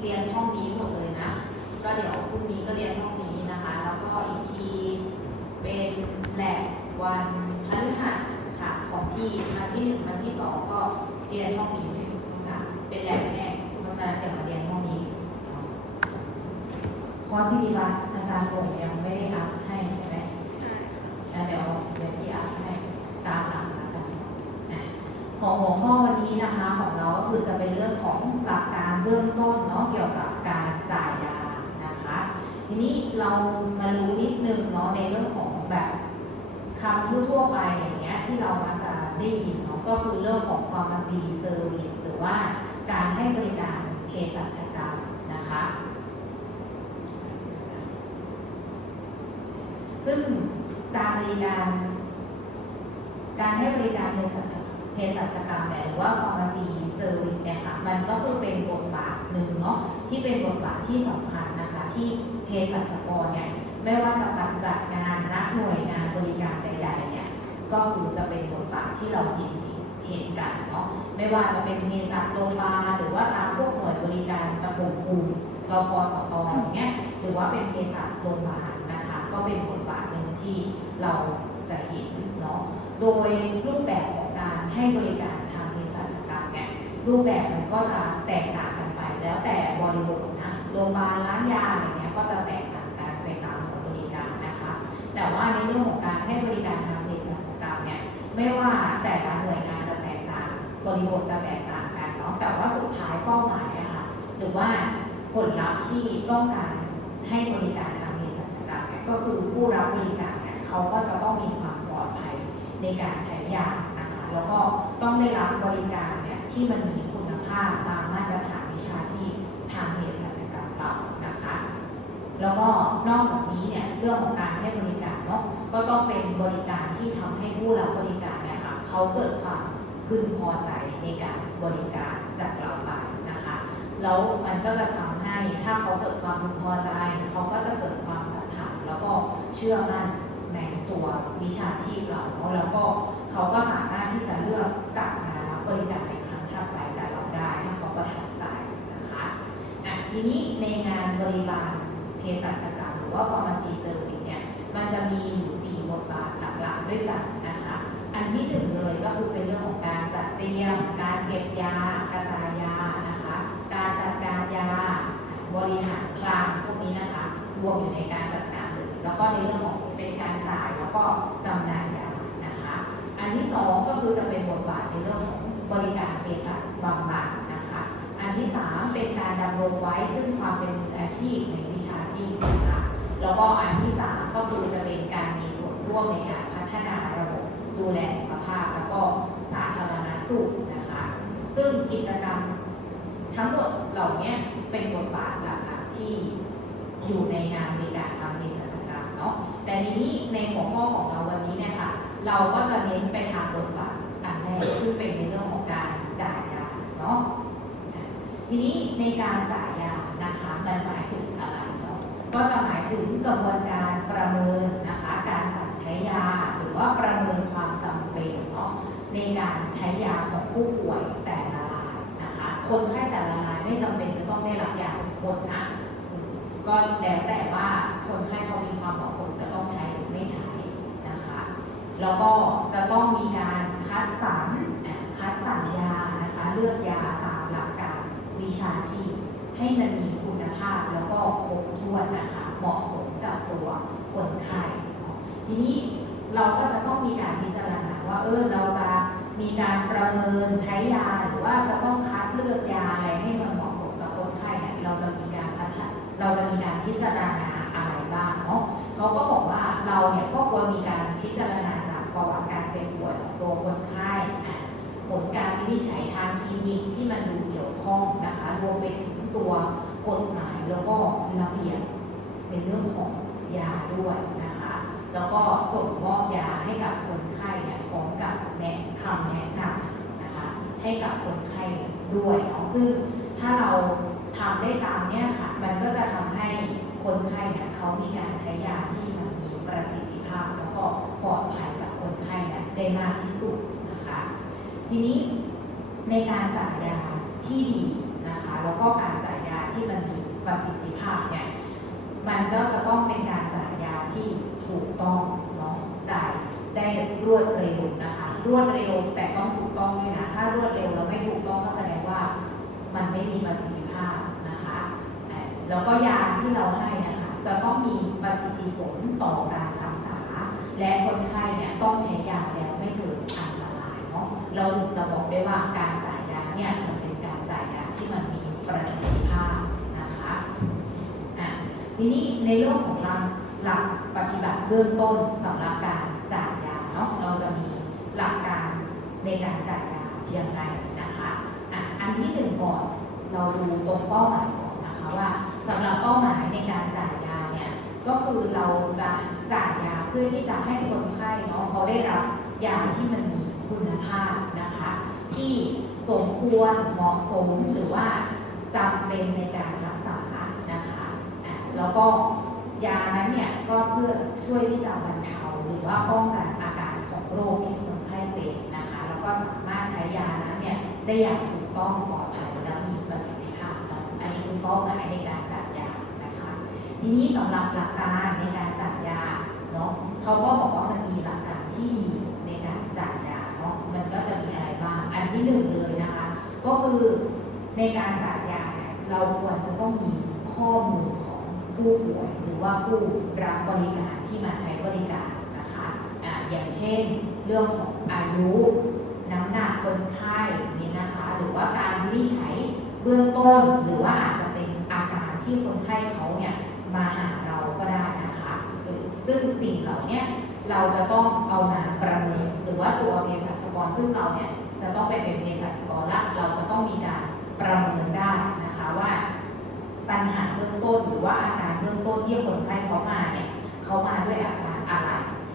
เรียนห้องนี้หมดเลยนะ ก็เดี๋ยวพรุ่งนี้ก็เรียนห้องนี้นะคะ แล้วก็อีกทีเป็นแลบวันพฤหัสค่ะของพี่วันที่หนึ่งวันที่สองก็เรียนห้องนี้จ้ะเป็นแลบแม่เพราะฉะนั้นเดี๋ยวมาเรียนห้องนี้คอร์สที่ดีบัตอาจารย์โป่งยังไม่ได้อัพให้ใช่ไหมใช่แล้วเดี๋ยวเดี๋ยวพี่อัพให้ตามหลังแล้วกันอะ ของหัวข้อวันนี้นะคะของเราก็คือจะเป็นเรื่องของหลักการเบื้องต้นเนาะเกี่ยวกับการจ่ายยานะคะ ทีนี้เรามารู้นิดนึงเนาะในเรื่องของแบบคำทั่วไปอย่างเงี้ยที่เรามักจะได้ยินเนาะก็คือเรื่องของ pharmacy service หรือว่าการให้บริการเภสัชกรรมนะคะ ซึ่งการบริการ การให้บริการเภสัชกรรม เภสัชกรรมเนี่ยหรือว่า pharmacy service เนี่ยค่ะมันก็คือเป็นบทบาทหนึ่งเนาะที่เป็นบทบาทที่สำคัญนะคะ ที่เภสัชกรเนี่ยไม่ว่าจะปฏิบัติงานณหน่วยงานบริการใดๆเนี่ยก็คือจะเป็นบทบาทที่เราเห็นเห็นกันเนาะไม่ว่าจะเป็นเภสัชโรงพยาบาลหรือว่าตามพวกหน่วยบริการปฐมภูมิรพสตอย่างเงี้ยหรือว่าเป็นเภสัชโรงพยาบาลนะคะ ก็เป็นบทบาทหนึ่งที่เราจะเห็นเนาะโดยรูปแบบของ ให้บริการทางเภสัชกรรมเนี่ยรูปแบบมันก็จะแตกต่างกันไป แล้วแต่บริบทนะโรงพยาบาลร้านยาอะไรเงี้ยก็จะแตกต่างกันไปตามบริการนะคะ แต่ว่าในเรื่องของการให้บริการทางเภสัชกรรมเนี่ยไม่ว่าแต่ละหน่วยงานจะแตกต่าง บริบทจะแตกต่างกันเนาะแต่ว่าสุดท้ายเป้าหมายอะค่ะหรือว่าผลลัพธ์ที่ต้องการให้บริการทางเภสัชกรรมเนี่ยก็คือผู้รับบริการเนี่ยเขาก็จะต้องมีความปลอดภัยในการใช้ยานะ แล้วก็ต้องได้รับบริการเนี่ยที่มันมีคุณภาพตามมาตรฐานวิชาชีพทางเภสัชกรรมเรานะคะ แล้วก็นอกจากนี้เนี่ยเรื่องของการให้บริการเนาะก็ต้องเป็นบริการที่ทำให้ผู้รับบริการเนี่ยค่ะเขาเกิดความพึงพอใจในการบริการจากเราไปนะคะ แล้วมันก็จะทำให้ถ้าเขาเกิดความพึงพอใจ เขาก็จะเกิดความศรัทธาแล้วก็เชื่อมั่นใน ตัววิชาชีพเราเนอะแล้วก็เขาก็สามารถที่จะเลือกกลับมารับบริการในครั้งถัดไปกับเราได้ถ้าเขาประทับใจนะคะอะทีนี้ในงานบริบาลเภสัชกรรมหรือว่า pharmacy service เนี่ยมันจะมีอยู่ 4 บทบาทหลักๆด้วยกันนะคะ อันที่หนึ่งเลยก็คือเป็นเรื่องของการจัดเตรียม การเก็บยา กระจายยานะคะ การจัดการยา บริหารคลังพวกนี้นะคะ รวมอยู่ในการจัดการ แล้วก็ในเรื่องของเป็นการจ่ายแล้วก็จำหน่ายยานะคะ อันที่สองก็คือจะเป็นบทบาทในเรื่องของบริการเภสัชบำบัดนะคะ อันที่สามเป็นการดำรงไว้ซึ่งความเป็นมืออาชีพในวิชาชีพนะคะแล้วก็อันที่สามก็คือจะเป็นการมีส่วนร่วมในการพัฒนาระบบดูแลสุขภาพ แล้วก็สาธารณสุขนะคะ ซึ่งกิจกรรมทั้งหมดเหล่านี้เป็นบทบาทหลักๆที่อยู่ในงานบริการทางเภสัช แต่ทีนี้ในหัวข้อของเราวันนี้เนี่ยค่ะ เราก็จะเน้นไปทางบทบาทอันแรกซึ่งเป็นในเรื่องของการจ่ายยาเนาะทีนี้ในการจ่ายยานะคะมันหมายถึงอะไรเนาะก็จะหมายถึงกระบวนการประเมินนะคะการสั่งใช้ยา หรือว่าประเมินความจำเป็นเนาะในการใช้ยาของผู้ป่วยแต่ละรายนะคะ คนไข้แต่ละรายไม่จำเป็นจะต้องได้รับยาทุกคนนะ ก็แล้วแต่ว่าคนไข้เขามีความเหมาะสมจะต้องใช้หรือไม่ใช้นะคะ แล้วก็จะต้องมีการคัดสรรคัดสรรยานะคะ เลือกยาตามหลักการวิชาชีพ ให้มันมีคุณภาพแล้วก็ครบถ้วนนะคะ เหมาะสมกับตัวคนไข้ทีนี้เราก็จะต้องมีการพิจารณาว่าเออเราจะมีการประเมินใช้ยาหรือว่าจะต้องคัดเลือกยาอะไรให้มันเหมาะสมกับคนไข้เนี่ยเราจะมี เราจะมีการพิจารณาอะไรบ้างเนาะเขาก็บอกว่าเราเนี่ยก็ควรมีการพิจารณาจากประวัติการเจ็บป่วยของตัวคนไข้อะผลการวินิจฉัยทางคลินิกที่มันดูเกี่ยวข้องนะคะรวมไปถึงตัวกฎหมายแล้วก็ระเบียบในเรื่องของยาด้วยนะคะ แล้วก็ส่งมอบยาให้กับคนไข้เนี่ยพร้อมกับแนะคำแนะนำนะคะให้กับคนไข้ด้วยเนาะซึ่งถ้าเรา ทำได้ตามเนี้ยค่ะ มันก็จะทำให้คนไข้เนี่ยเขามีการใช้ยาที่มันมีประสิทธิภาพ แล้วก็ปลอดภัยกับคนไข้เนี่ยได้มากที่สุดนะคะ ทีนี้ในการจ่ายยาที่ดีนะคะ แล้วก็การจ่ายยาที่มันมีประสิทธิภาพเนี่ยมันก็จะต้องเป็นการจ่ายยาที่ถูกต้องเนาะจ่ายได้รวดเร็วนะคะ รวดเร็วแต่ต้องถูกต้องด้วยนะถ้ารวดเร็วแล้วไม่ถูกต้องก็แสดงว่ามันไม่มีประสิทธิ ภาพนะคะแล้วก็ยาที่เราให้นะคะจะต้องมีประสิทธิผลต่อการรักษา และคนไข้เนี่ยต้องใช้ยาแล้วไม่เกิดอันตรายเนาะเราถึงจะบอกได้ว่าการจ่ายยาเนี่ยมันเป็นการจ่ายยาที่มันมีประสิทธิภาพนะคะอะทีนี้ในเรื่องของหลักหลักปฏิบัติเบื้องต้นสำหรับการจ่ายยาเนาะเราจะมีหลักการในการจ่ายยาอย่างไรนะคะอะอันที่หนึ่งก่อน เราดูตรงเป้าหมายก่อนนะคะว่าสำหรับเป้าหมายในการจ่ายยาเนี่ยก็คือเราจะจ่ายยาเพื่อที่จะให้คนไข้เนาะเขาได้รับยาที่มันมีคุณภาพนะคะ ที่สมควรเหมาะสมหรือว่าจำเป็นในการรักษานะคะอะแล้วก็ยานั้นเนี่ยก็เพื่อช่วยที่จะบรรเทาหรือว่าป้องกันอาการของโรคที่คนไข้เป็นนะคะ แล้วก็สามารถใช้ยานั้นเนี่ยได้อย่างถูกต้องปลอดภัย ป้าหมายในการจัดยานะคะ ทีนี้สำหรับหลักการในการจัดยาเนาะเขาก็บอกว่ามันมีหลักการที่ดีในการจัดยาเนาะมันก็จะมีอะไรบ้าง อันที่หนึ่งเลยนะคะ ก็คือในการจัดยาเนี่ยเราควรจะต้องมีข้อมูลของผู้ป่วยหรือว่าผู้รับบริการที่มาใช้บริการนะคะอะอย่างเช่น เรื่องของอายุน้ำหนักคนไข้นี่นะคะ หรือว่าการวินิจฉัยเบื้องต้นหรือว่าอาจจะ ที่คนไข้เขาเนี่ยมาหาเราก็ได้นะคะซึ่งสิ่งเหล่านี้เราจะต้องเอามาประเมินหรือว่าตัวเภสัชกรซึ่งเราเนี่ยจะต้องไปเป็นเภสัชกรและเราจะต้องมีการประเมินได้นะคะว่า ปัญหาเบื้องต้นหรือว่าอาการเบื้องต้นที่คนไข้เขามาเนี่ยเขามาด้วยอาการอะไร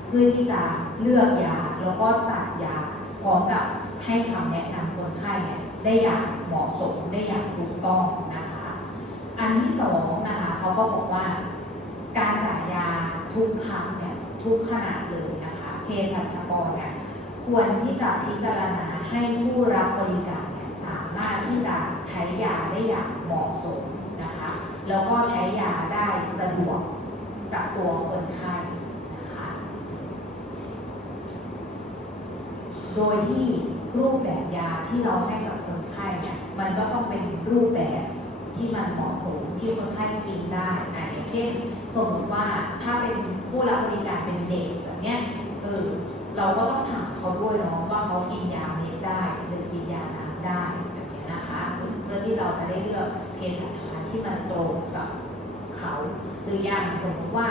เพื่อที่จะเลือกยาแล้วก็จัดยาพร้อมกับให้คำแนะนำคนไข้เนี่ยได้อย่างเหมาะสมได้อย่างถูกต้อง อันที่สองนะคะเขาก็บอกว่า การจ่ายยาทุกครั้งเนี่ยทุกขนาดเลยนะคะเภสัชกรเนี่ยควรที่จะพิจารณาให้ผู้รับบริการเนี่ยสามารถที่จะใช้ยาได้อย่างเหมาะสมนะคะแล้วก็ใช้ยาได้สะดวกกับตัวคนไข้นะคะโดยที่รูปแบบยาที่เราให้กับคนไข้เนี่ยมันก็ต้องเป็นรูปแบบ ที่มันเหมาะสมที่คนไข้กินได้อะอย่างเช่น สมมติว่าถ้าเป็นผู้รับบริการเป็นเด็กแบบเนี้ยเออเราก็ต้องถามเขาด้วยเนาะว่าเขากินยาเม็ดได้หรือกินยาน้ำได้แบบเนี้ยนะคะเพื่อที่เราจะได้เลือกเภสัชกรที่มันตรงกับเขาหรืออย่างสมมติว่า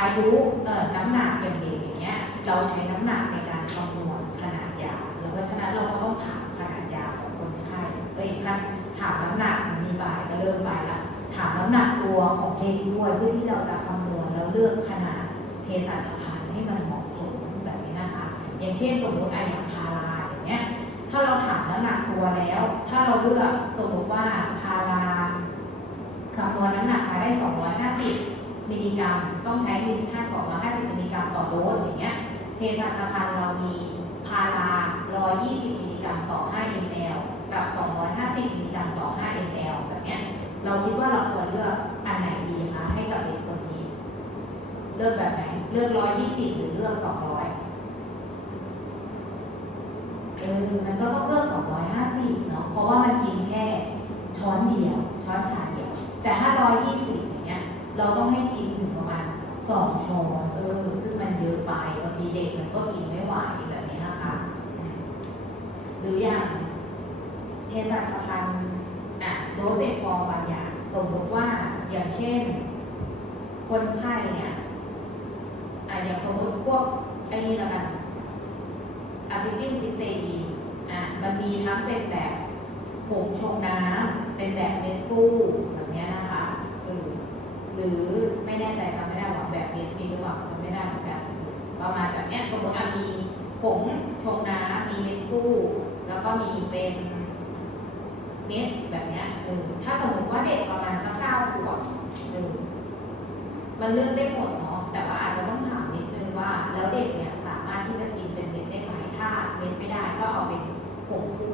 อายุเอ่อน้ำหนักอย่างเด็กอย่างเงี้ยเราใช้น้ำหนักในการคำนวณขนาดยาแล้วเพราะฉะนั้นเราก็ต้องถามขนาดยาของคนไข้เอ้ยคัน ถามน้ำหนักมีบ่ายก็เริ่มไปละถามน้ำหนักตัวของเด็กด้วยเพื่อที่เราจะคำนวณแล้วเลือกขนาดเภสัชภัณฑ์ให้มันเหมาะสมแบบนี้นะคะ อย่างเช่นสมมติไอะอย่างพาราอย่างเงี้ยถ้าเราถามน้ำหนักตัวแล้ว ถ้าเราเลือกสมมติว่าพาราคำนวณน้ำหนักมาได้ 250 มิลลิกรัม ต้องใช้มิลลิห้า250มิลลิกรัมต่อโดสอย่างเงี้ยเภสัชภัณฑ์เรามีพารา120มิลลิกรัมต่อ 5 ml กับ 250มิลลิกรัมต่อ 5 ml แบบเนี้ยเราคิดว่าเราควรเลือกอันไหนดีคะให้กับเด็กคนนี้ เลือกแบบไหน เลือก 120 หรือเลือก 200 เออ มันก็ต้องเลือก 250 เนาะ เพราะว่ามันกินแค่ช้อนเดียว ช้อนชาเดียว แต่ถ้า 120 อย่างเงี้ย เราต้องให้กินถึงประมาณ 2 ช้อน เออ ซึ่งมันเยอะไปบางทีเด็กมันก็กินไม่ไหวแบบนี้นะคะ หรืออย่าง เภสัชภัณฑ์อะโดสเซฟอร์บางอย่าง สมมติว่าอย่างเช่น คนไข้เนี่ยอะอย่างสมมติพวกไอ้นี่ละกันอะซิติลซิสเตอีอะมันมีทั้งเป็นแบบผงชงน้ำเป็นแบบเม็ดฟูแบบเนี้ยนะคะเออหรือไม่แน่ใจจำไม่ได้ว่าแบบเม็ดมีหรือเปล่าจำไม่ได้แบบประมาณแบบเนี้ยสมมติมีผงชงน้ำมีเม็ดฟูแล้วก็มีเป็น เม็ดแบบนี้เออถ้าสมมติว่าเด็กประมาณสักเก้าขวบเออมันเลือกได้หมดเนาะแต่ว่าอาจจะต้องถามนิดนึงว่า แล้วเด็กเนี่ยสามารถที่จะกินเป็นเม็ดได้ไหมถ้าเม็ดไม่ได้ก็เอาเป็นผงฟู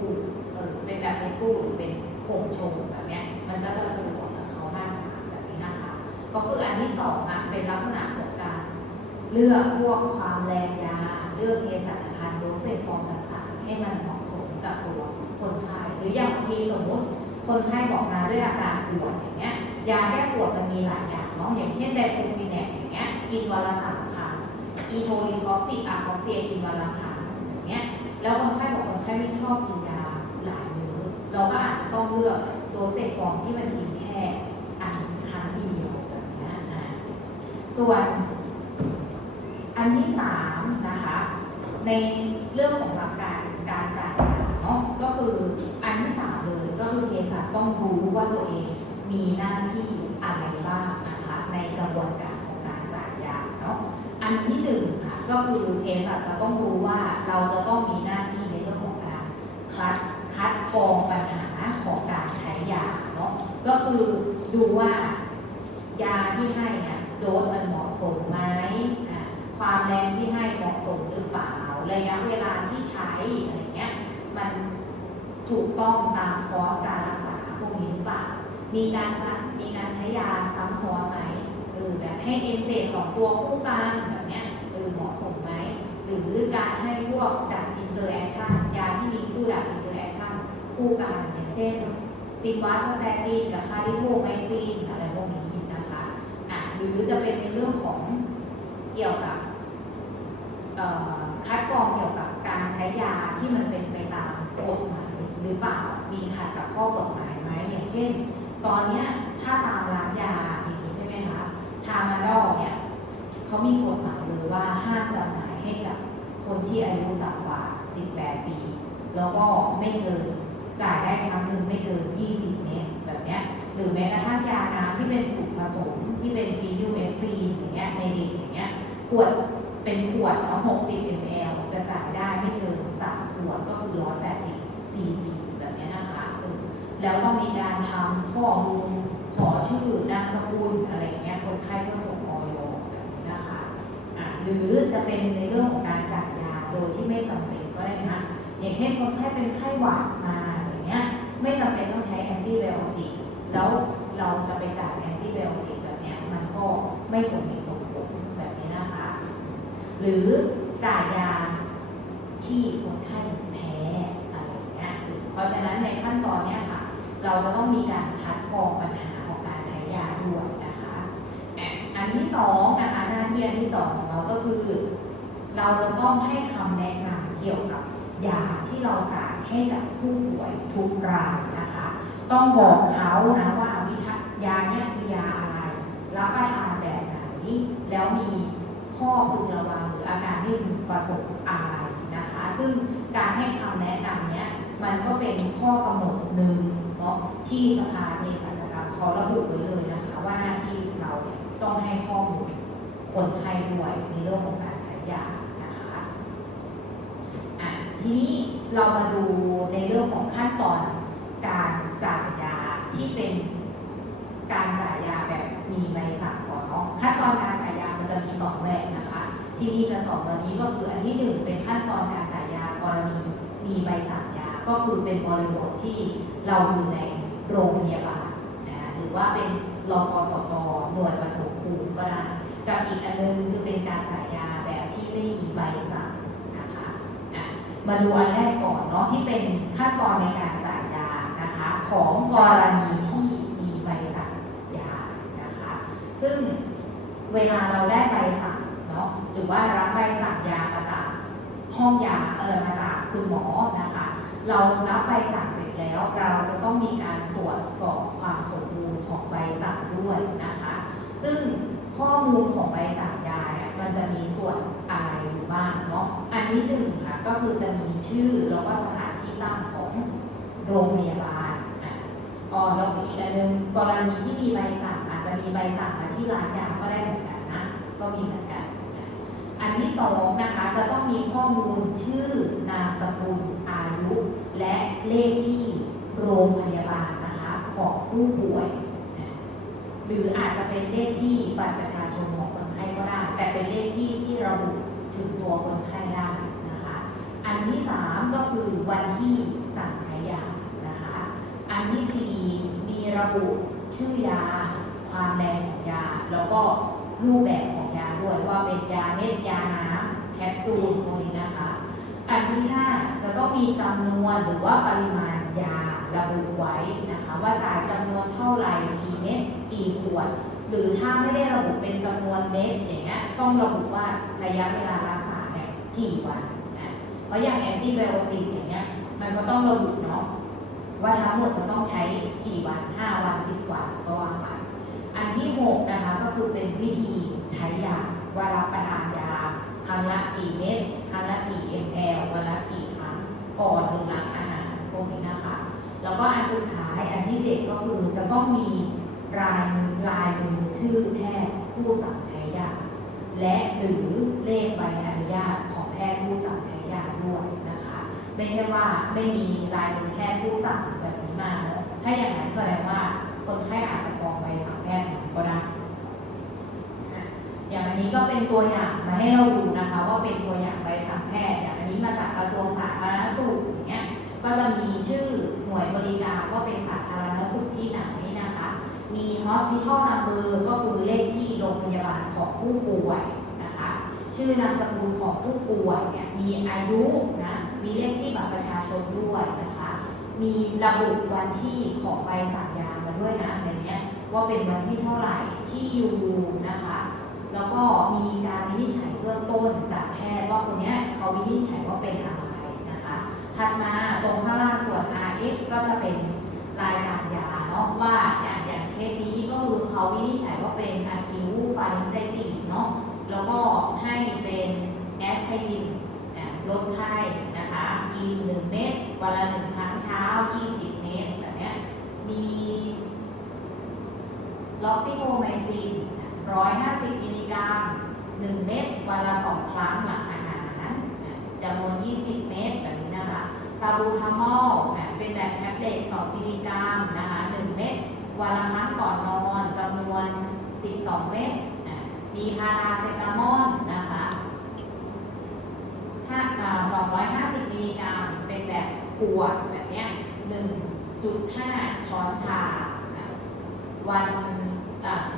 เออเป็นแบบเม็ดฟูหรือเป็นผงชว์แบบเนี้ยมันก็จะสะดวกกับเขามากกว่าแบบนี้นะคะ ก็คืออันที่สองอะเป็นลักษณะของการเลือกพวกความแรงยา เลือกเภสัชพันธ์โดสเซจฟอร์มต่างๆ ให้มันเหมาะสมกับตัว คนไข้หรืออย่างบางทีสมมติคนไข้บอกมาด้วยอาการปวดอย่างเงี้ยยาแก้ปวดมันมีหลายอย่างเนาะอย่างเช่นไดโคฟีแนกอย่างเงี้ยกินวันละสามครั้งอีโทลินคอกซิอะคอกเซียกินวันละครั้งอย่างเงี้ยแล้วคนไข้บอกคนไข้ไม่ชอบกินยาหลายมื้อเราก็อาจจะต้องเลือกโดสเซจฟอร์มที่มันกินแค่อันครั้งเดียวแบบเนี้ยอ่าส่วนอันที่สามนะคะในเรื่องของหลักการการจ่าย ก็คืออันที่สามเลยก็คือเภสัชต้องรู้ว่าตัวเองมีหน้าที่อะไรบ้างนะคะในกระบวนการของการจ่ายยาเนาะอันที่หนึ่งค่ะก็คือเภสัชจะต้องรู้ว่าเราจะต้องมีหน้าที่ในเรื่องของการคัดคัดกรองปัญหาของการใช้ยาเนาะก็คือดูว่ายาที่ให้เนี่ยโดสมันเหมาะสมไหมความแรงที่ให้เหมาะสมหรือเปล่าระยะเวลาที่ใช้อะไรเงี้ย มันถูกต้องตามคอร์สการรักษาพวกนี้หรือเปล่า มีการใช้มีการใช้ยาซ้ำซ้อนไหมเออแบบให้เอนเซสองตัวคู่กันแบบเนี้ยเออเหมาะสมไหม หรือการให้พวกดับอินเตอร์แอคชั่นยาที่มีคู่ดับอินเตอร์แอคชั่นคู่กันอย่างเช่นซิวาสแตตินกับคาริโทไมซินอะไรพวกนี้นะคะอะหรือจะเป็นในเรื่องของเกี่ยวกับ คัดกรองเกี่ยวกับการใช้ยาที่มันเป็นไปตามกฎหมายหรือเปล่า มีขัดกับข้อกฎหมายไหมอย่างเช่น ตอนเนี้ยถ้าตามร้านยาอย่างนี้ใช่ไหมคะ ทามาดอลเนี่ยเขามีกฎหมายเลยว่าห้ามจำหน่ายให้กับคนที่อายุต่ำกว่า 18 ปี แล้วก็ไม่เกินจ่ายได้ครั้งหนึ่งไม่เกิน 20 เมตรแบบเนี้ยหรือแม้กระทั่งยาน้ำที่เป็นสูตรผสมที่เป็นฟีนิลเอฟฟีอย่างเงี้ยในเด็กอย่างเงี้ยขวด เป็นขวดเนาะ60 ml จะจ่ายได้ไม่เกิน 3 ขวดก็คือ 180 cc แบบนี้นะคะเออแล้วต้องมีการทำข้อมูลขอชื่อนามสกุลอะไรเงี้ยคนไข้ก็ส่งออยแบบนี้นะคะอะหรือจะเป็นในเรื่องของการจ่ายยาโดยที่ไม่จำเป็นก็ได้นะอย่างเช่นคนไข้เป็นไข้หวัดมาอย่างเงี้ยไม่จำเป็นต้องใช้แอนตี้ไบโอติกแล้วเราจะไปจ่ายแอนตี้ไบโอติกแบบเนี้ยมันก็ไม่สมเหตุสมผล หรือจ่ายยาที่คนไข้แพ้อะไรอย่างเงี้ยเพราะฉะนั้นในขั้นตอนเนี้ยค่ะ เราจะต้องมีการคัดกรองปัญหาของการใช้ยาด้วยนะคะอันที่สองนะคะหน้าที่อันที่สองของเราก็คือ เราจะต้องให้คำแนะนำเกี่ยวกับยาที่เราจ่ายให้กับผู้ป่วยทุกรายนะคะ ต้องบอกเขานะว่าวิธียาเนี่ยคือยาอะไรรับประทานแบบไหนแล้วมี ข้อพึงระวังหรืออาการที่พึงประสบอะไรนะคะ ซึ่งการให้คำแนะนำเนี้ยมันก็เป็นข้อกำหนดหนึ่งเนาะที่สภาเภสัชกรรมเขาระบุไว้เลยนะคะ ว่าหน้าที่เราเนี่ยต้องให้ข้อมูลคนไข้ด้วยในเรื่องของการใช้ยานะคะอะทีนี้เรามาดูในเรื่องของขั้นตอนการจ่ายยาที่เป็นการจ่ายยาแบบมีใบสั่ง ขั้นตอนการจ่ายยามันจะมีสองแบบนะคะ ที่นี่จะสอนวันนี้ก็คืออันที่หนึ่งเป็นขั้นตอนการจ่ายยากรณีมีใบสั่งยา ก็คือเป็นบริบทที่เราอยู่ในโรงพยาบาลนะหรือว่าเป็นรพสตหน่วยปฐมภูมิก็ได้กับอีกอันหนึงคือเป็นการจ่ายยาแบบที่ไม่มีใบสั่งนะคะอะมาดูอันแรกก่อนเนาะที่เป็นขั้นตอนในการจ่ายยานะคะ ของกรณีที่มีใบสั่ง ซึ่งเวลาเราได้ใบสั่งเนาะหรือว่ารับใบสั่งยามาจากห้องยาเออมาจากคุณหมอนะคะ เรารับใบสั่งเสร็จแล้ว เราจะต้องมีการตรวจสอบความสมบูรณ์ของใบสั่งด้วยนะคะ ซึ่งข้อมูลของใบสั่งยาเนี่ยมันจะมีส่วนอะไรอยู่บ้างเนาะอันที่หนึ่งค่ะก็คือจะมีชื่อแล้วก็สถานที่ตั้งของโรงพยาบาลอ๋อแล้วอีกอันหนึงกรณีที่มีใบสั่ง จจะมีใบสั่งมาที่ร้านยาก็ได้เหมือนกันนะ ก็มีเหมือนกัน อันที่สองนะคะจะต้องมีข้อมูลชื่อนามสกุลอายุ และเลขที่โรงพยาบาลนะคะของผู้ป่วย หรืออาจจะเป็นเลขที่บัตรประชาชนของคนไข้ก็ได้ แต่เป็นเลขที่ที่ระบุถึงตัวคนไข้ได้นะคะ อันที่สามก็คือวันที่สั่งใช้ยานะคะ อันอันที่สี่มีระบุชื่อยา ความแรงของยา แล้วก็รูปแบบของยาด้วยว่าเป็นยาเม็ดยาน้ำแคปซูลพวกนี้นะคะอันที่ห้าจะต้องมีจำนวนหรือว่าปริมาณยาระบุไว้นะคะ ว่าจ่ายจำนวนเท่าไหร่กี่เม็ดกี่ขวด หรือถ้าไม่ได้ระบุเป็นจำนวนเม็ดอย่างเงี้ยต้องระบุว่าระยะเวลารักษาเนี่ยกี่วันนะเพราะอย่างแอนติไบโอติกอย่างเงี้ยมันก็ต้องระบุเนาะว่าทั้งหมดจะต้องใช้กี่วัน 5 วัน 10 วันก็ว่าไป อันที่ 6 นะคะก็คือเป็นวิธีใช้ยาวารับประทานยาครั้งละกี่เม็ดครั้งละกี่ ml วันละกี่ครั้งก่อนหรือหลังอาหารพวกนี้นะคะ แล้วก็อันสุดท้ายอันที่เจ็ดก็คือจะต้องมีรายมือลายมือชื่อแพทย์ผู้สั่งใช้ยาและหรือเลขใบอนุญาตของแพทย์ผู้สั่งใช้ยาด้วยนะคะ ไม่ใช่ว่าไม่มีลายมือแพทย์ผู้สั่งแบบนี้มาเนอะถ้าอย่างนั้นแสดงว่า คนไข้อาจจะปลอมใบสั่งแพทย์มก็ได้อย่างอันนี้ก็เป็นตัวอย่างมาให้เราดูนะคะว่าเป็นตัวอย่างใบสั่งแพทย์อย่างอันนี้มาจากกระทรวงสาธารณสุขอย่างเงี้ยก็จะมีชื่อหน่วยบริการว่าเป็นสาธารณสุขที่ไหนนะคะ มี hospital number ก็คือเลขที่โรงพยาบาลของผู้ป่วยนะคะ ชื่อนามสกุลของผู้ป่วยเนี่ยมีอายุนะมีเลขที่บัตรประชาชนด้วยนะคะ มีระบุวันที่ของใบสั่ง ด้วยนะในเนี้ยว่าเป็นวันที่เท่าไหร่ที่อยู่นะคะ แล้วก็มีการวินิจฉัยเบื้องต้นจากแพทย์ว่าคนเนี้ยเขาวินิจฉัยว่าเป็นอะไรนะคะถัดมาตรงข้างล่างส่วน RX ก็จะเป็นรายการยาเนาะว่าอย่างอย่างเคสนี้ก็คือเขาวินิจฉัยว่าเป็นอะคิวฟารินไจติเนาะแล้วก็ให้เป็นแอสไพรินลดไข้นะคะกิน1เม็ดวันละ1ครั้งเช้า 20 เม็ดแบบเนี้ย มีล็อกซิโทไมซิน 150 มิลลิกรัม 1 เม็ดวันละ 2 ครั้งหลังอาหารจำนวน 20 เม็ดแบบนี้นะคะซาบูทามอลอะเป็นแบบแท็บเล็ต 2 มิลลิกรัมนะคะ1เม็ดวันละครั้งก่อนนอนจำนวน 12 เม็ดมีพาราเซตามอลนะคะห้าอ่า250 มิลลิกรัม เป็นแบบขวดแบบนี้1 เนี้ย1.5ช้อนชา วัน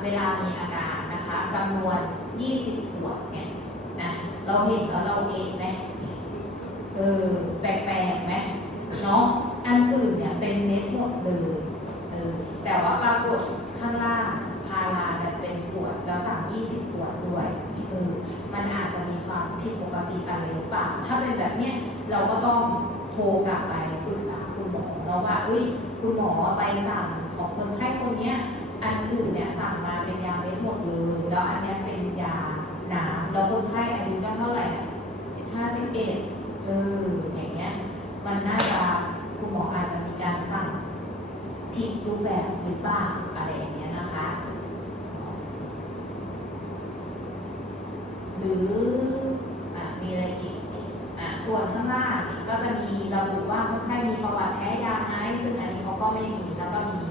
เวลามีอาการนะคะจำนวน 20 ขวดเนี่ยนะเราเห็นแล้วเราเองไหมเออแปลกๆไหมเนาะอันอื่นเนี่ยเป็นเม็ดหมดเลยเออแต่ว่าปรากฏข้างล่างพาราเนี่ยเป็นขวดแล้วสั่ง20 ขวดด้วยเออมันอาจจะมีความผิดปกติอะไรหรือเปล่าถ้าเป็นแบบเนี้ยเราก็ต้องโทรกลับไปปรึกษา หมอเนาว่าเอ้ย คุณหมอไปสั่งของคนไข้คนเนี้ย อันอื่นเนี่ยสั่งมาเป็นยาเม็ดหมดเลยแล้วอันเนี้ยเป็นยาหนาแล้วคนไข้อายุตั้งเท่าไหร่ห้าสิบเอ็ดเอออย่างเงี้ย มันน่าจะคุณหมออาจจะมีการสั่งผิดรูปแบบหรือเปล่าอะไรอย่างเงี้ยนะคะ หรืออะมีอะไรอีก ส่วนข้างล่างก็จะมีระบุว่าคนไข้มีประวัติแพ้ยาไหมซึ่งอันนี้เขาก็ไม่มีแล้วก็มี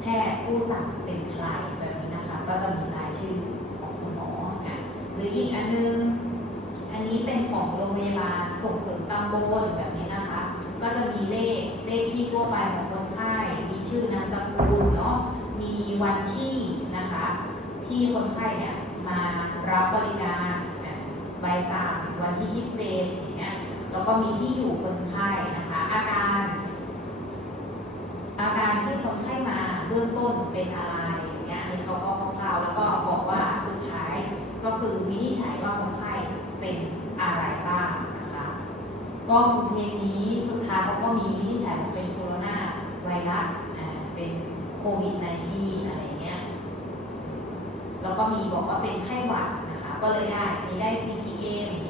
แพทย์ผู้สั่งเป็นใครแบบนี้นะคะ ก็จะมีรายชื่อของคุณหมออะหรืออีกอันนึงอันนี้เป็นของโรงพยาบาลส่งเสริมตำบลแบบนี้นะคะ ก็จะมีเลขเลขที่ทั่วไปของคนไข้มีชื่อนามสกุลเนาะมีวันที่นะคะ ที่คนไข้เนี่ยมารับบริการใบสั่งวันที่ 27 แล้วก็มีที่อยู่คนไข้นะคะ อาการ อาการที่คนไข้มาเบื้องต้นเป็นอะไรอย่างเงี้ยนนี้เขาก็คร่าวๆแล้วก็บอกว่าสุดท้ายก็คือวินิจฉัยว่าคนไข้เป็นอะไรบ้างนะคะก็คือเพนี้สุดท้ายเขาก็มีวินิจฉัยว่าเป็นโคโรนาไวรัสอ่าเป็นโควิด -19 อะไรเงี้ยแล้วก็มีบอกว่าเป็นไข้หวัดนะคะ ก็เลยได้มีได้ CPM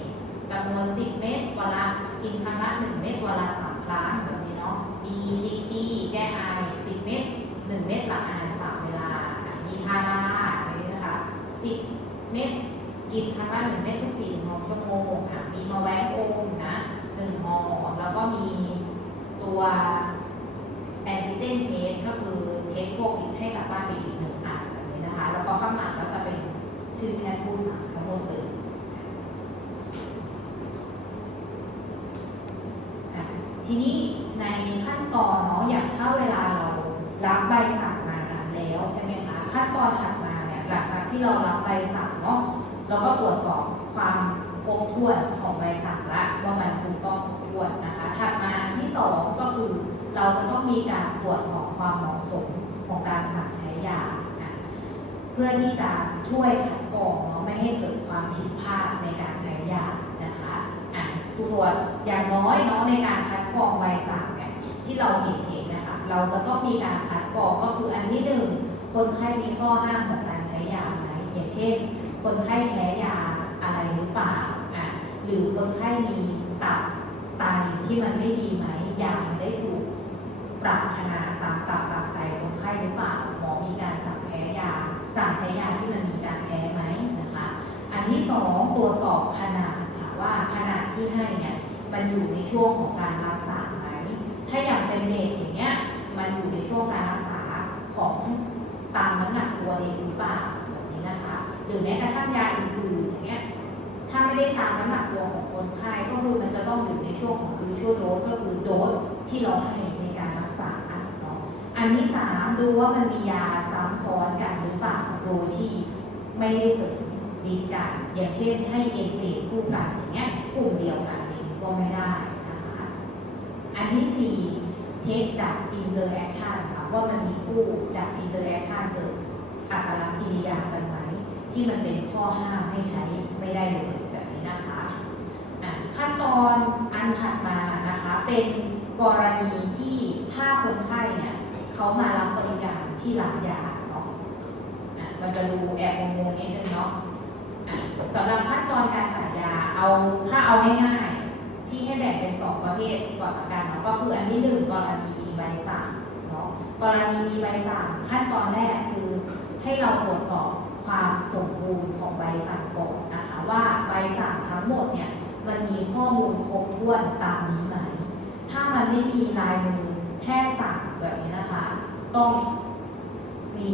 จำนวน 10 เม็ดวันละกินครั้งละ 1 เม็ดวันละ 3 ครั้งแบบนี้เนาะมี GG แก้ไอ 10 เม็ด1 เม็ดหลังอาหาร3เวลาอะมีพาราแบบนี้นะคะ10 เม็ดกินครั้งละ 1 เม็ดทุก4ถึง6ชั่วโมงอะมีมาแวคโอมนะ1ห่อแล้วก็มีตัวแอนติเจนเทสก็คือเทสโควิดให้กลับบ้านไปอีกหนึ่งอันแบบนี้นะคะ แล้วก็ข้างหลังก็จะเป็นชื่อแพทย์ผู้สั่งทั้งหมดเลยอะ ทีนี้ในขั้นตอนเนาะอย่างถ้าเวลาเรารับใบสั่งมาแล้วใช่ไหมคะขั้นตอนถัดมาเนี่ยหลังจากที่เรารับใบสั่งเนาะเราก็ตรวจสอบความครบถ้วนของใบสั่งละว่ามันถูกต้องครบถ้วนนะคะถัดมาที่สองก็คือเราจะต้องมีการตรวจสอบความเหมาะสมของการสั่งใช้ยานะเพื่อที่จะช่วยคัดกรองเนาะไม่ให้เกิดความผิดพลาดในการใช้ยา ตัวอย่างน้อยเนาะในการคัดกรองใบสั่งเนี่ยที่เราเห็นเองนะคะ เราจะต้องมีการคัดกรองก็คืออันที่หนึ่งคนไข้มีข้อห้ามของการใช้ยาไหมอย่างเช่น คนไข้แพ้ยาอะไรหรือเปล่าอะหรือคนไข้มีตับไตที่มันไม่ดีไหมยามันได้ถูกปรับขนาดตามตับตามไตคนไข้หรือเปล่าหมอมีการสั่งแพ้ยา สั่งใช้ยาที่มันมีการแพ้ไหมนะคะ อันที่สองตรวจสอบขนาด ว่าขนาดที่ให้เนี่ยมันอยู่ในช่วงของการรักษาไหม ถ้าอย่างเป็นเด็กอย่างเงี้ยมันอยู่ในช่วงการรักษาของตามน้ำหนักตัวเด็กหรือเปล่าแบบนี้นะคะ หรือแม้กระทั่งยาอื่นๆอย่างเงี้ยถ้าไม่ได้ตามน้ำหนักตัวของคนไข้ก็คือมันจะต้องอยู่ในช่วงของ usual dose ก็คือโดสที่เราให้ในการรักษาเนาะอันที่สามดูว่ามันมียาซ้ำซ้อนกันหรือเปล่าโดยที่ไม่ได้เสริมดีกัน อย่างเช่นให้เอ็นเซคู่กันอย่างเงี้ยกลุ่มเดียวกันเองก็ไม่ได้นะคะ อันที่สี่ เช็คดับอินเตอร์แอคชั่นค่ะว่ามันมีคู่ดับอินเตอร์แอคชั่นเกิดอัตลักษณ์กิริยากันไหมที่มันเป็นข้อห้ามให้ใช้ไม่ได้เลยแบบนี้นะคะขั้นตอนอันถัดมานะคะเป็นกรณีที่ถ้าคนไข้เนี่ยเขามารับบริการที่ร้านยาเนาะมันจะดูแอบงงๆนิดนึงเนาะสำหรับขั้นตอนการจ่ายยาเอาถ้าเอาง่ายๆที่ให้แบ่งเป็นสองประเภทก่อนกาะก็คืออันที่หนึ่งกรณีมีใบสั่งเนาะกรณีมีใบสั่งขั้นตอนแรกคือให้เราตรวจสอบความสมบูรณ์ของใบสั่งก่อนนะคะ ว่าใบสั่งทั้งหมดเนี่ยมันมีข้อมูลครบถ้วนตามนี้ไหม ถ้ามันไม่มีลายมือแพทย์สั่งแบบนี้นะคะ ต้องรี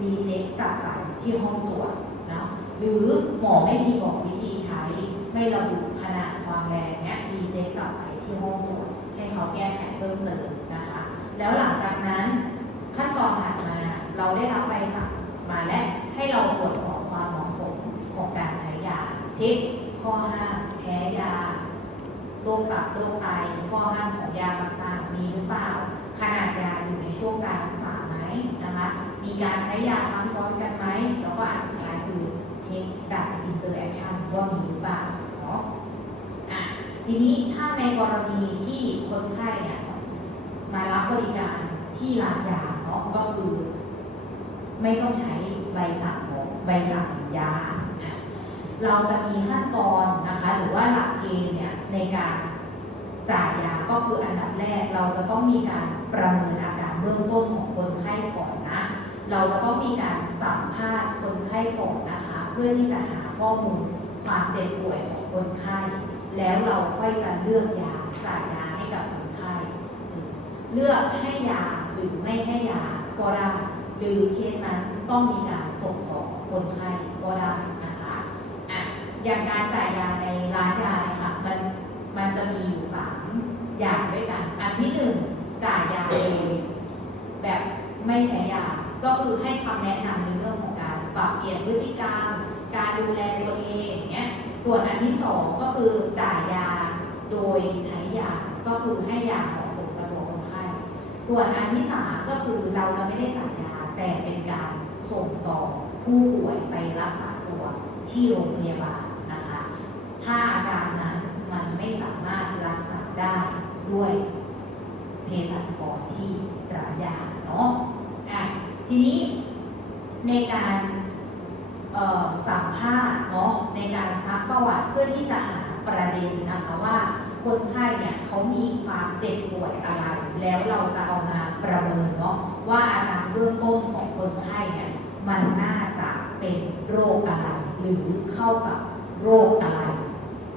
รีเจ็คกลับไปที่ห้องตรวจนะหรือหมอไม่มีบอกวิธีใช้ ไม่ระบุขนาดความแรงเนี่ยรีเจ็คกลับไปที่ห้องตรวจ ให้เขาแก้ไขเพิ่มเติมนะคะ แล้วหลังจากนั้นขั้นตอนถัดมาเราได้รับใบสั่งมาและให้เราตรวจสอบความเหมาะสมของการใช้ยาเช็คข้อห้ามแพ้ยาโรคตับโรคไตข้อห้ามของยาต่างๆ มีหรือเปล่า ขนาดยาอยู่ในช่วงการรักษาไหมนะคะ มีการใช้ยาซ้ำซ้อนกันไหมแล้วก็อันสุดท้ายคือเช็คดับอินเตอร์แอคชั่นว่ามีหรือเปล่า ทีนี้ถ้าในกรณีที่คนไข้เนี่ยมารับบริการที่ร้านยาเนาะก็คือ ไม่ต้องใช้ใบสั่งของใบสั่งยาอะเราจะมีขั้นตอนนะคะ หรือว่าหลักเกณฑ์เนี่ยในการจ่ายยาก็คืออันดับแรกเราจะต้องมีการประเมินอาการเบื้องต้นของคนไข้ก่อนนะ เราจะต้องมีการสัมภาษณ์คนไข้ก่อนนะคะ เพื่อที่จะหาข้อมูลความเจ็บป่วยของคนไข้ แล้วเราค่อยจะเลือกยาจ่ายยาให้กับคนไข้เลือกให้ยาหรือไม่ให้ยาก็ได้หรือเคสนั้นต้องมีการส่งต่อคนไข้ก็ได้นะคะอะอย่างการจ่ายยาในร้านยาค่ะมันมันจะมีอยู่สามอย่างด้วยกัน อันที่หนึ่งจ่ายยาโดยแบบไม่ใช้ยา ก็คือให้คำแนะนำในเรื่องของการปรับเปลี่ยนพฤติกรรม การดูแลตัวเองเงี้ย ส่วนอันที่สองก็คือจ่ายยาโดยใช้ยาก็คือให้ยาเหมาะสมกับตัวคนไข้ส่วนอันที่สามก็คือเราจะไม่ได้จ่ายยาแต่เป็นการส่งต่อผู้ป่วยไปรักษาตัวที่โรงพยาบาลนะคะ ถ้าอาการนั้นมันไม่สามารถรักษาได้ด้วยเภสัชกรที่ร้ายาเนาะะทีนี้ในการ สัมภาษณ์เนาะในการซักประวัติเพื่อที่จะหาประเด็นนะคะว่าคนไข้เนี่ยเขามีความเจ็บป่วยอะไร แล้วเราจะเอามาประเมินเนาะว่าอาการเบื้องต้นของคนไข้เนี่ยมันน่าจะเป็นโรคอะไร หรือเข้ากับโรคอะไร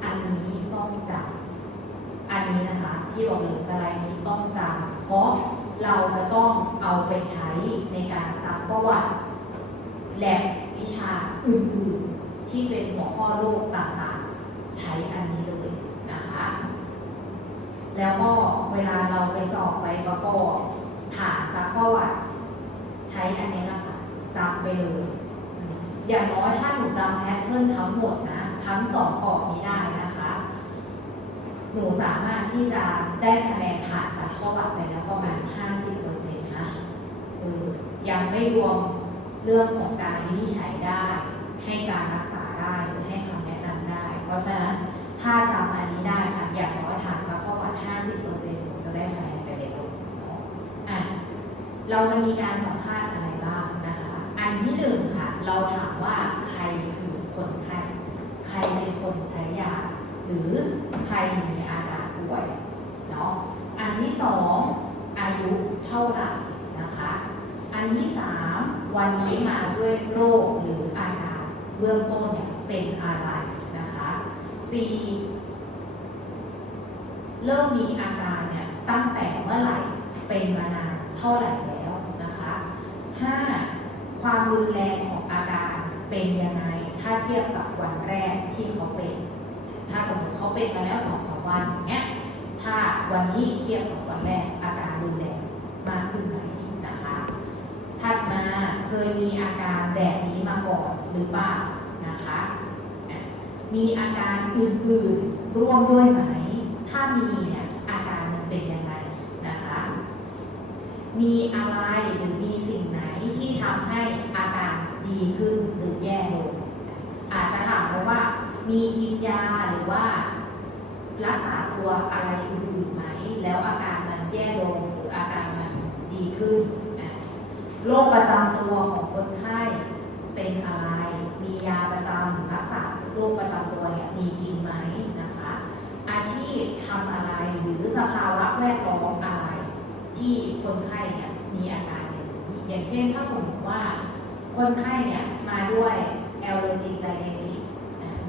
อันนี้ต้องจำอันนี้นะคะที่บอกเลยสไลด์นี้ต้องจำเพราะเราจะต้องเอาไปใช้ในการซักประวัติ แลบ วิชาอื่นๆ ที่เป็นหัวข้อโรคต่างๆ ใช้อันนี้เลยนะคะ แล้วก็เวลาเราไปสอบไปประกอบฐานซักประวัติใช้อันนี้แหละค่ะซักไปเลยอืมอย่างน้อยถ้าหนูจำแพทเทิร์นทั้งหมดนะ ทั้งสองกรอบนี้ได้นะคะ หนูสามารถที่จะได้คะแนนฐานซักประวัติไปแล้วประมาณ 50%นะเออยังไม่รวม เรื่องของการวินิจฉัยได้ ให้การรักษาได้หรือให้คำแนะนำได้ เพราะฉะนั้นถ้าจำอันนี้ได้ค่ะอย่างน้อยฐานซักประวัติ50%หนูจะได้คะแนนไปแล้วอะเราจะมีการสัมภาษณ์อะไรบ้างนะคะ อันที่หนึ่งค่ะ เราถามว่าใครคือคนไข้ใครเป็นคนใช้ยาหรือใครมีอาการป่วยเนาะอันที่สองอายุเท่าไหร่นะคะ อันที่สาม วันนี้มาด้วยโรคหรืออาการเบื้องต้นเนี่ยเป็นอะไรนะคะสี่เริ่มมีอาการเนี่ยตั้งแต่เมื่อไหร่เป็นมานานเท่าไหร่แล้วนะคะห้าความรุนแรงของอาการเป็นยังไงถ้าเทียบกับวันแรกที่เขาเป็น ถ้าสมมติเขาเป็นมาแล้วสองสวันอย่างเงี้ยถ้าวันนี้เทียบกับวันแรกอาการรุนแรงมากขึ้นไหมนะคะ ถัดมา เคยมีอาการแบบนี้มาก่อนหรือเปล่านะคะมีอาการอื่นๆร่วมด้วยไหม ถ้ามีเนี่ยอาการมันเป็นยังไงนะคะ มีอะไรหรือมีสิ่งไหนที่ทำให้อาการดีขึ้นหรือแย่ลง อาจจะถามเพราะว่า มีกินยาหรือว่ารักษาตัวอะไรอื่นๆไหม แล้วอาการมันแย่ลงหรืออาการมันดีขึ้น โรคประจำตัวของคนไข้เป็นอะไร มียาประจำรักษาโรคประจำตัวเนี่ยมีกินไหมนะคะ อาชีพทำอะไรหรือสภาวะแวดล้อมอะไร ที่คนไข้เนี่ยมีอาการอย่างนี้อย่างเช่นถ้าสมมติว่าคนไข้เนี่ยมาด้วยแอลเลอร์จิกไ i เนติ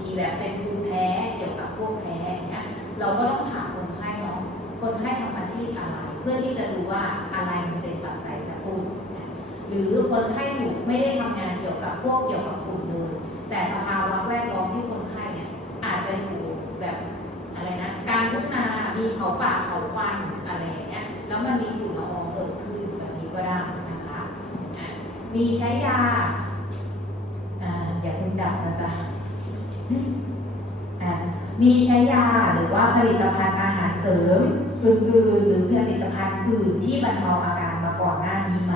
มีแบบเป็นภูมิแพ้เกี่ยวกับพวกแพ้เงี้ยเราก็ต้องถามคนไข้เนาะคนไข้ทำอาชีพอะไร เพื่อที่จะดูว่าอะไรมันเป็นปัจจัยกระตุ้น หรือคนไข้อยู่ไม่ได้ทำงานเกี่ยวกับพวกเกี่ยวกับฝุ่นเลยแต่สภาวะแวดล้อมที่คนไข้เนี่ยอาจจะอยู่แบบอะไรนะการทุ่งนา มีเผาป่าเผาควันอะไรอย่างเงี้ยแล้วมันมีฝุ่นละอองเกิดขึ้นแบบนี้ก็ได้นะคะอะมีใช้ยาอ่าอย่าเพิ่งดับนะจ๊ะอ่ามีใช้ยาหรือว่าผลิตภัณฑ์อาหารเสริมอื่นๆหรือผลิตภัณฑ์อื่นที่บรรเทาอาการมาก่อนหน้านี้ไหม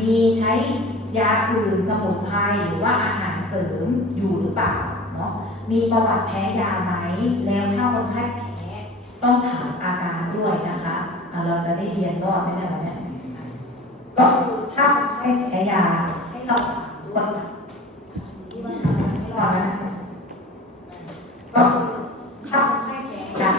มีใช้ยาอื่นสมุนไพรหรือว่าอาหารเสริมอยู่หรือเปล่าเนาะมีประวัติแพ้ยาไหม แล้วถ้าคนไข้แพ้ต้องถามอาการด้วยนะคะอ่าเราจะได้เรียนรอดไหมเนี่ยวันเนี้ยก็คือถ้าให้แพ้ยาให้เราถามด้วยนะที่ว่าทำให้รอดนะก็คือถ้าให้แพ้ยา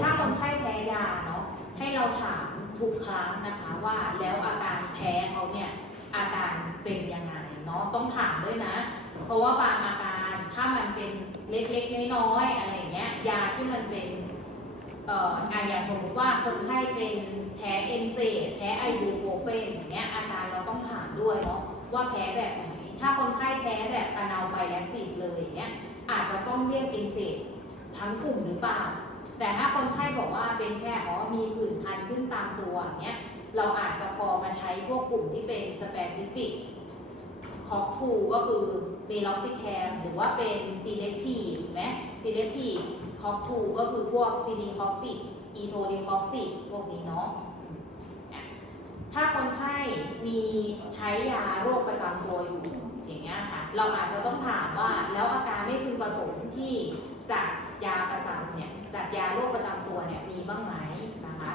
ถ้าคนไข้แพ้ยาเนาะให้เราถาม ทุกครั้งนะคะว่าแล้วอาการแพ้เขาเนี่ยอาการเป็นยังไงเนาะต้องถามด้วยนะ เพราะว่าบางอาการถ้ามันเป็นเล็กๆน้อยๆอะไรเงี้ยยาที่มันเป็นเอ่ออะอย่างสมมติว่าคนไข้เป็นแพ้เอนเซแพ้ไอบูโปรเฟนอย่างเงี้ยอาการเราต้องถามด้วยเนาะว่าแพ้แบบไหนถ้าคนไข้แพ้แบบอะนาลไฟแลกซิสเลยอย่างเงี้ยอาจจะต้องเรียกเอนเซทั้งกลุ่มหรือเปล่า แต่ถ้าคนไข้บอกว่าเป็นแค่อ๋อมีผื่นคันขึ้นตามตัวอย่างเงี้ยเราอาจจะพอมาใช้พวกกลุ่มที่เป็นสเปซิฟิกคอกทูก็คือเมล็อกซิแคมหรือว่าเป็นซีเล c ทีฟไหมซีเล c ทีฟคอกทูก็คือพวกซีดีคอกซิอีโทดีคอกซิพวกนี้เนาะถ้าคนไข้มีใช้ยาโรคประจำตัวอยู่อย่างเงี้ยค่ะ เราอาจจะต้องถามว่าแล้วอาการไม่พึงประสงค์ที่จากยาประจำเนี่ย จากยาโรคประจำตัวเนี่ยมีบ้างไหมนะคะ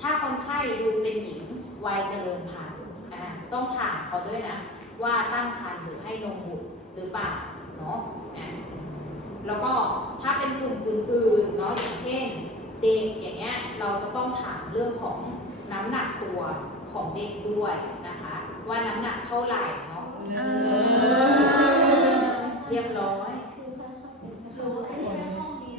ถ้าคนไข้ดูเป็นหญิงวัยเจริญพันธุ์อะต้องถามเขาด้วยนะว่าตั้งครรภ์หรือให้นมบุตรหรือเปล่าเนาะอะแล้วก็ถ้าเป็นกลุ่มอื่นๆเนาะอย่างเช่น เด็กอย่างเงี้ยเราจะต้องถามเรื่องของน้ำหนักตัวของเด็กด้วยนะคะ ว่าน้ำหนักเท่าไหร่เนาะเรียบร้อย